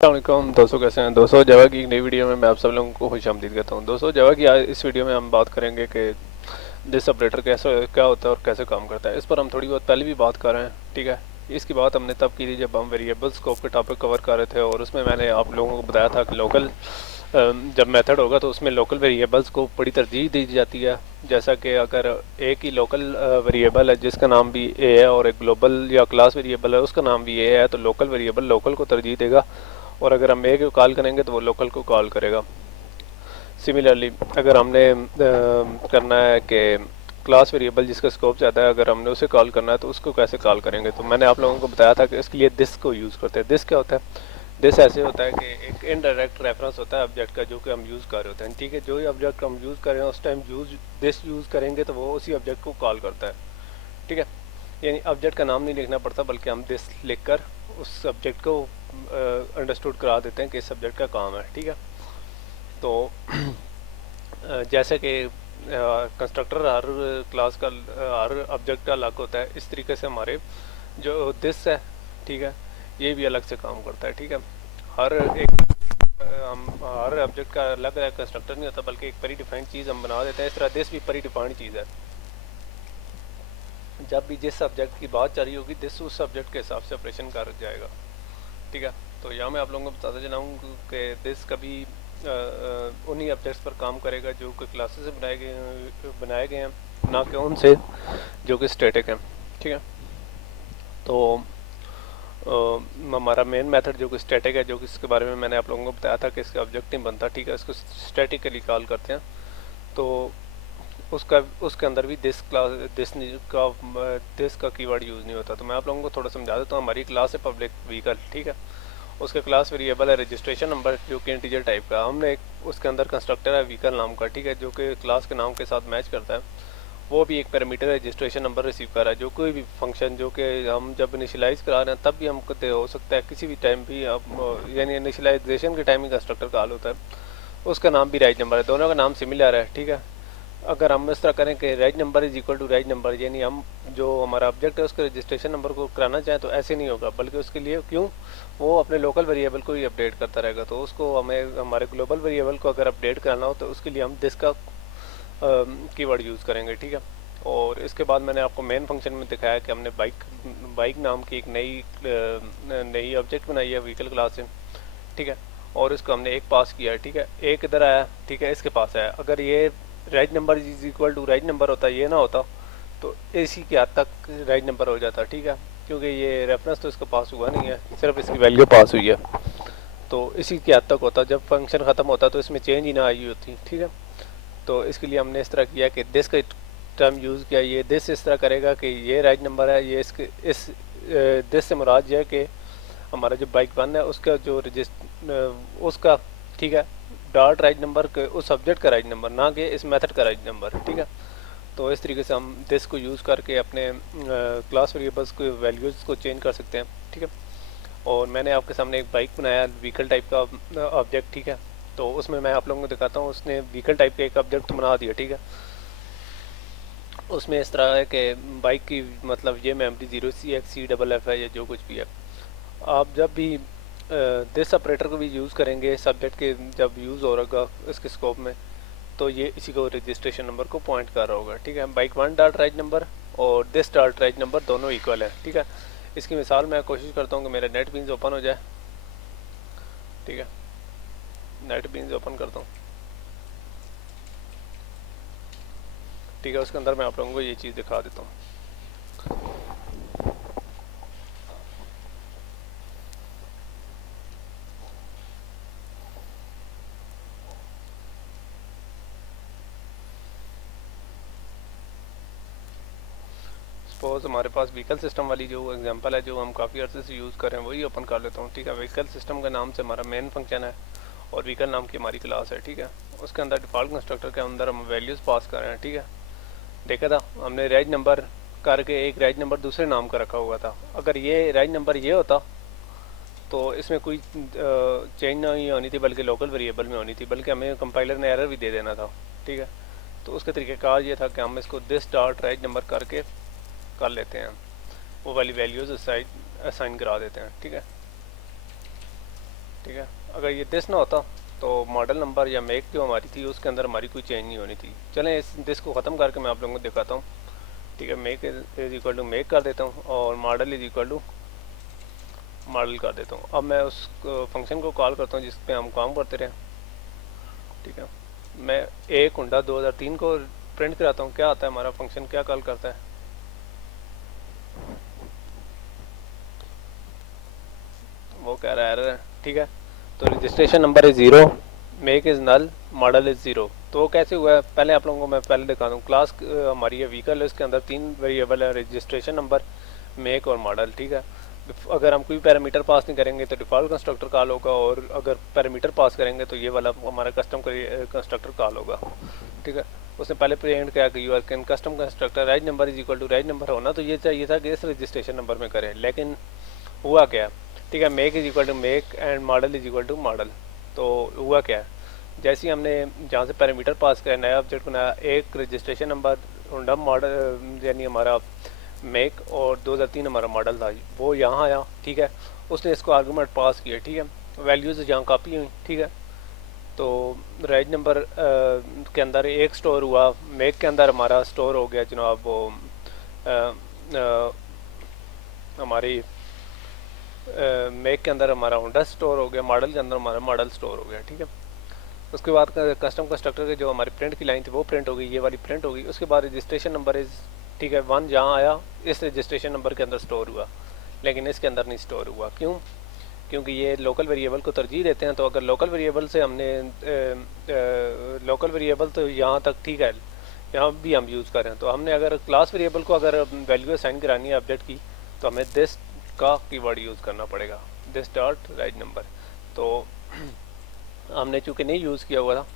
अस्सलामुअलैकुम दोस्तों, कैसे हैं दोस्तों। जावा की एक नई वीडियो में मैं आप सब लोगों को खुशामदीद कहता हूं। दोस्तों, जावा की आज इस वीडियो में हम बात करेंगे कि दिस ऑपरेटर कैसे क्या होता है और कैसे काम करता है। इस पर हम थोड़ी बहुत पहले भी बात कर रहे हैं, ठीक है। इसकी बात हमने तब की थी जब हम वेरिएबल स्कोप के टॉपिक कवर कर रहे थे, और उसमें मैंने आप लोगों को बताया था कि लोकल जब मेथड होगा तो उसमें लोकल वेरिएबल्स को बड़ी तरजीह दी जाती है। जैसा कि अगर एक ही लोकल वेरिएबल है जिसका नाम भी ए है, और एक ग्लोबल या क्लास वेरिएबल है उसका नाम भी ए है, तो लोकल वेरिएबल लोकल को तरजीह देगा, और अगर हम ए को कॉल करेंगे तो वो लोकल को कॉल करेगा। सिमिलरली अगर हमने करना है कि क्लास वेरिएबल जिसका स्कोप ज़्यादा है, अगर हमने उसे कॉल करना है तो उसको कैसे कॉल करेंगे, तो मैंने आप लोगों को बताया था कि इसके लिए दिस को यूज़ करते हैं। दिस क्या होता है? दिस ऐसे होता है कि एक इनडायरेक्ट रेफरेंस होता है ऑब्जेक्ट का जो कि हम यूज़ कर रहे होते हैं, ठीक है। जो ही ऑब्जेक्ट हम यूज़ कर रहे हैं उस टाइम दिस यूज़ करेंगे तो वो उसी ऑब्जेक्ट को कॉल करता है, ठीक है। यानी ऑब्जेक्ट का नाम नहीं लिखना पड़ता, बल्कि हम दिस लिखकर उस सब्जेक्ट को अंडरस्टूड करा देते हैं कि इस सब्जेक्ट का काम है, ठीक है। तो जैसे कि कंस्ट्रक्टर हर क्लास का हर ऑब्जेक्ट का अलग होता है, इस तरीके से हमारे जो दिस है, ठीक है, ये भी अलग से काम करता है, ठीक है। हर एक हम हर ऑब्जेक्ट का अलग अलग कंस्ट्रक्टर नहीं होता, बल्कि एक प्री डिफाइंड चीज़ हम बना देते हैं। इस तरह दिस भी प्री डिफाइंड चीज़ है। जब भी जिस सब्जेक्ट की बात चल रही होगी दिस उस सब्जेक्ट के हिसाब से ऑपरेशन कर जाएगा, ठीक है। तो यहाँ मैं आप लोगों को बताता चलाऊँ कि दिस कभी उन्हीं ऑब्जेक्ट्स पर काम करेगा जो कि क्लासेस से बनाए गए हैं, ना कि उनसे जो कि स्टैटिक हैं, ठीक है। तो हमारा मेन मेथड जो कि स्टैटिक है, जो कि इसके बारे में मैंने आप लोगों को बताया था कि इसका ऑब्जेक्ट नहीं बनता, ठीक है, इसको स्टैटिकली कॉल करते हैं। तो उसका उसके अंदर भी दिस का कीवर्ड यूज़ नहीं होता। तो मैं आप लोगों को थोड़ा समझा देता हूँ। हमारी क्लास है पब्लिक व्हीकल, ठीक है। उसका क्लास वेरिएबल है रजिस्ट्रेशन नंबर, जो कि इंटीजर टाइप का। हमने एक उसके अंदर कंस्ट्रक्टर है व्हीकल नाम का, ठीक है, जो कि क्लास के नाम के साथ मैच करता है। वो भी एक पैरामीटर रजिस्ट्रेशन नंबर रिसीव कर रहा है। जो कोई भी फंक्शन जो कि हम जब इनिशियलाइज़ करा रहे हैं तब भी हम करते हो सकता है, किसी भी टाइम भी अब यानी इनिशियलाइजेशन के टाइम ही कंस्ट्रक्टर कॉल होता है, उसका नाम भी राइट नंबर है। दोनों का नाम सिमिलर है, ठीक है। अगर हम इस तरह करें कि right number is equal to right number, यानी हम जो हमारा ऑब्जेक्ट है उसके रजिस्ट्रेशन नंबर को कराना चाहें तो ऐसे नहीं होगा, बल्कि उसके लिए क्यों, वो अपने लोकल वेरिएबल को ही अपडेट करता रहेगा। तो उसको हमें हमारे ग्लोबल वेरिएबल को अगर अपडेट कराना हो तो उसके लिए हम दिस का कीवर्ड यूज़ करेंगे, ठीक है। और इसके बाद मैंने आपको मेन फंक्शन में दिखाया कि हमने बाइक नाम की एक नई ऑब्जेक्ट बनाई है व्हीकल क्लास से, ठीक है। और इसको हमने एक पास किया है, ठीक है। एक इधर आया, ठीक है, इसके पास आया। अगर ये right number is equal to right number होता, ये ना होता, तो इसी के हद तक राइट नंबर हो जाता, ठीक है, क्योंकि ये रेफरेंस तो इसका पास हुआ नहीं है, सिर्फ इसकी वैल्यू पास हुई है। तो इसी के हद तक होता, जब फंक्शन ख़त्म होता तो इसमें चेंज ही ना आई होती, ठीक है। तो इसके लिए हमने इस तरह किया कि दिस का टर्म यूज़ किया। ये दिस इस तरह करेगा कि ये राइट नंबर है, ये इसके इस दिस से मुराद ये है कि हमारा जो बाइक वन है उसका जो उसका, ठीक है, डॉट राइट नंबर के उस सब्जेक्ट का राइट नंबर, ना कि इस मेथड का राइट नंबर, ठीक है। तो इस तरीके से हम दिस को यूज़ करके अपने क्लास वेरिएबल्स को वैल्यूज़ को चेंज कर सकते हैं, ठीक है। और मैंने आपके सामने एक बाइक बनाया व्हीकल टाइप का ऑब्जेक्ट, ठीक है। तो उसमें मैं आप लोगों को दिखाता हूँ, उसने व्हीकल टाइप का एक ऑब्जेक्ट बना दिया, ठीक है। उसमें इस तरह है कि बाइक की मतलब ये मेमोरी 0CXC FF है या जो कुछ भी है। आप जब भी दिस ऑपरेटर को भी यूज़ करेंगे सब्जेक्ट के जब यूज़ हो रहा इसके स्कोप में, तो ये इसी को रजिस्ट्रेशन नंबर को पॉइंट कर रहा होगा, ठीक है। Bike one dot right number और दिस डॉट राइट नंबर दोनों इक्वल है, ठीक है। इसकी मिसाल मैं कोशिश करता हूँ कि मेरा नेट बीन्स ओपन हो जाए, ठीक है। नेट बीन्स ओपन करता हूँ, ठीक है। उसके अंदर मैं आप लोगों को ये चीज़ दिखा देता हूँ। सपोज हमारे पास व्हीकल सिस्टम वाली जो एग्जांपल है जो हम काफ़ी अर्से से यूज़ कर रहे हैं वही ओपन कर लेता हूँ, ठीक है। व्हीकल सिस्टम का नाम से हमारा मेन फंक्शन है और व्हीकल नाम की हमारी क्लास है, ठीक है। उसके अंदर डिफ़ॉल्ट कंस्ट्रक्टर के अंदर हम वैल्यूज़ पास कर रहे हैं, ठीक है। देखा था हमने राइट नंबर करके एक राइट नंबर दूसरे नाम का रखा हुआ था। अगर ये राइट नंबर ये होता तो इसमें कोई चेंज नहीं होनी थी, बल्कि लोकल वेरिएबल में होनी थी, बल्कि हमें कंपाइलर ने एरर भी दे देना था, ठीक है। तो उसका तरीक़ाकार ये था कि हम इसको दिस डॉट राइट नंबर करके कर लेते हैं, वो वाली वैल्यूज़ असाइन करा देते हैं, ठीक है। ठीक है। अगर ये दिस ना होता तो मॉडल नंबर या मेक जो हमारी थी उसके अंदर हमारी कोई चेंज नहीं होनी थी। चलें इस दिस को ख़त्म करके मैं आप लोगों को दिखाता हूँ। ठीक है, make is equal to make कर देता हूँ और model is equal to model कर देता हूँ। अब मैं उस फंक्शन को कॉल करता हूँ जिस पे हम काम करते रहे। ठीक है, मैं एक कुंडा 2003 को प्रिंट कराता हूँ। क्या आता है हमारा फंक्शन, क्या कॉल करता है? वो कह रहा है एरर है। ठीक है, तो registration number is zero, make is null, model is zero. तो वो कैसे हुआ है पहले आप लोगों को मैं पहले दिखा दूँ। क्लास हमारी है व्हीकल है, उसके अंदर 3 वेरिएबल है, रजिस्ट्रेशन नंबर, मेक और मॉडल। ठीक है, अगर हम कोई पैरामीटर पास नहीं करेंगे तो डिफ़ॉल्ट कंस्ट्रक्टर कॉल होगा, और अगर पैरामीटर पास करेंगे तो ये वाला हमारा कस्टम कंस्ट्रक्टर कॉल होगा। ठीक है, उसने पहले प्रिंट किया कि you are can custom constructor rise number is equal to rise number होना, तो ये चाहिए था कि इस रजिस्ट्रेशन नंबर में करें, लेकिन हुआ क्या? ठीक है, make is equal to make and model is equal to model. तो हुआ क्या, जैसे ही हमने जहाँ से पैरामीटर पास किया, नया ऑब्जेक्ट बनाया, एक रजिस्ट्रेशन नंबर होंडा मॉडल यानी हमारा मेक और 2003 हमारा मॉडल था, वो यहाँ आया। ठीक है, उसने इसको आर्गूमेंट पास किया। ठीक है, वैल्यूज़ जहाँ कॉपी हुई। ठीक है, तो राइज नंबर के अंदर एक स्टोर हुआ, मेक के अंदर हमारा स्टोर हो गया जनाब वो हमारी मेक के अंदर हमारा होंडा स्टोर हो गया, मॉडल के अंदर हमारा मॉडल स्टोर हो गया। ठीक है, उसके बाद कस्टम कंस्ट्रक्टर के जो हमारी प्रिंट की लाइन थी वो प्रिंट हो गई, ये वाली प्रिंट हो गई। उसके बाद रजिस्ट्रेशन नंबर इज़, ठीक है, 1 जहाँ आया इस रजिस्ट्रेशन नंबर के अंदर स्टोर हुआ, लेकिन इसके अंदर नहीं स्टोर हुआ। क्यों? क्योंकि ये लोकल वेरिएबल को तरजीह देते हैं। तो अगर लोकल वेरिएबल से हमने लोकल वेरिएबल तो यहाँ तक ठीक है, यहाँ भी हम यूज़ करें, तो हमने अगर क्लास वेरिएबल को अगर वैल्यू असाइन करानी है अपडेट की, तो हमें दिस का कीवर्ड यूज़ करना पड़ेगा, दिस डॉट राइट नंबर। तो हमने चूँकि नहीं यूज़ किया हुआ था,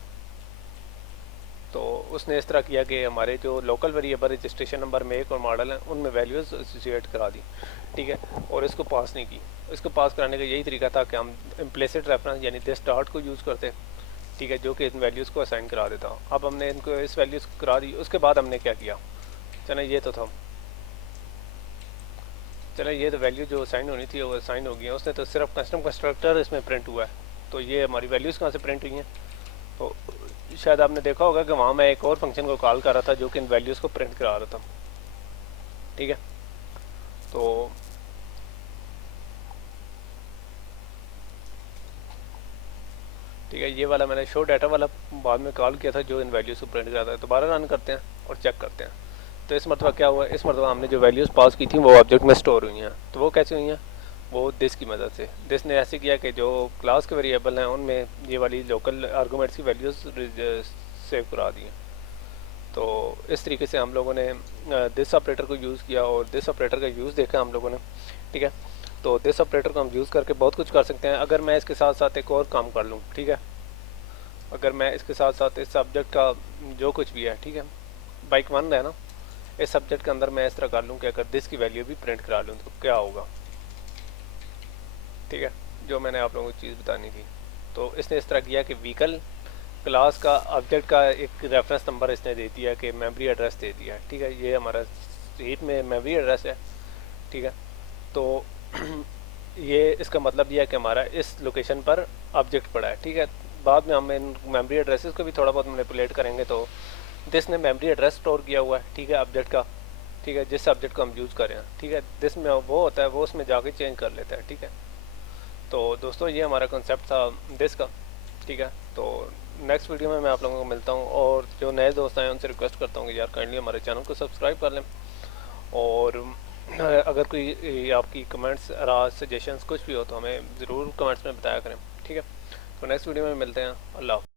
तो उसने इस तरह किया कि हमारे जो local variable registration number make और मॉडल हैं उनमें वैल्यूज़ एसोसिएट करा दी। ठीक है, और इसको पास नहीं की। इसको पास कराने का यही तरीका था कि हम इम्प्लिसिट रेफरेंस यानी दिस डॉट को यूज़ करते। ठीक है, जो कि इन वैल्यूज़ को असाइन करा देता। अब हमने इनको इस वैल्यूज़ को करा दी। उसके बाद हमने क्या किया, चलें ये तो था, चलें ये तो वैल्यू जो असाइन होनी थी वो असाइन हो गई है। उसने तो सिर्फ कस्टम कंस्ट्रक्टर इसमें प्रिंट हुआ है, तो ये हमारी वैल्यूज़ कहाँ से प्रिंट हुई हैं? तो शायद आपने देखा होगा कि वहाँ मैं एक और फंक्शन को कॉल कर रहा था जो कि इन वैल्यूज़ को प्रिंट करा रहा था। ठीक है, तो ठीक है, ये वाला मैंने शो डाटा वाला बाद में कॉल किया था जो इन वैल्यूज़ को प्रिंट कराता है। दोबारा रन करते हैं और चेक करते हैं। तो इस मरतबा क्या हुआ, इस मरतबा हमने जो वैल्यूज़ पास की थी वो ऑब्जेक्ट में स्टोर हुई हैं। तो वो कैसे हुई हैं? वो दिस की मदद से। दिस ने ऐसे किया कि जो क्लास के वेरिएबल हैं उनमें ये वाली लोकल आर्गूमेंट्स की वैल्यूज़ सेव करा दी हैं। तो इस तरीके से हम लोगों ने दिस ऑपरेटर को यूज़ किया और दिस ऑपरेटर का यूज़ देखा हम लोगों ने। ठीक है, तो दिस ऑपरेटर को हम यूज़ करके बहुत कुछ कर सकते हैं। अगर मैं इसके साथ साथ एक और काम कर लूँ, ठीक है, अगर मैं इसके साथ साथ इस सब्जेक्ट का जो कुछ भी है, ठीक है, बाइक 1 है ना, इस सब्जेक्ट के अंदर मैं इस तरह कर लूँ कि अगर दिस की वैल्यू भी प्रिंट करा लूँ तो क्या होगा? ठीक है, जो मैंने आप लोगों को चीज़ बतानी थी। तो इसने इस तरह किया कि व्हीकल क्लास का ऑब्जेक्ट का एक रेफरेंस नंबर इसने दे दिया कि मेमोरी एड्रेस दे दिया। ठीक है, ये हमारा हीप में मेमोरी एड्रेस है। ठीक है, तो ये इसका मतलब ये है कि हमारा इस लोकेशन पर ऑब्जेक्ट पड़ा है। ठीक है, बाद में हम इन मेमोरी एड्रेसेस को भी थोड़ा बहुत मैनिपुलेट करेंगे। तो दिस ने मेमोरी एड्रेस स्टोर किया हुआ है, ठीक है, ऑब्जेक्ट का। ठीक है, जिस ऑब्जेक्ट को हम यूज़ कर रहे हैं। ठीक है, दिस में वो होता है, वो उसमें जाके चेंज कर लेता है। ठीक है, तो दोस्तों ये हमारा कॉन्सेप्ट था दिस का। ठीक है, तो नेक्स्ट वीडियो में मैं आप लोगों को मिलता हूँ, और जो नए दोस्त आए उनसे रिक्वेस्ट करता हूँ कि यार काइंडली हमारे चैनल को सब्सक्राइब कर लें, और अगर कोई आपकी कमेंट्स, राय, सजेशंस कुछ भी हो तो हमें ज़रूर कमेंट्स में बताया करें। ठीक है, तो नेक्स्ट वीडियो में मिलते हैं। अल्लाह।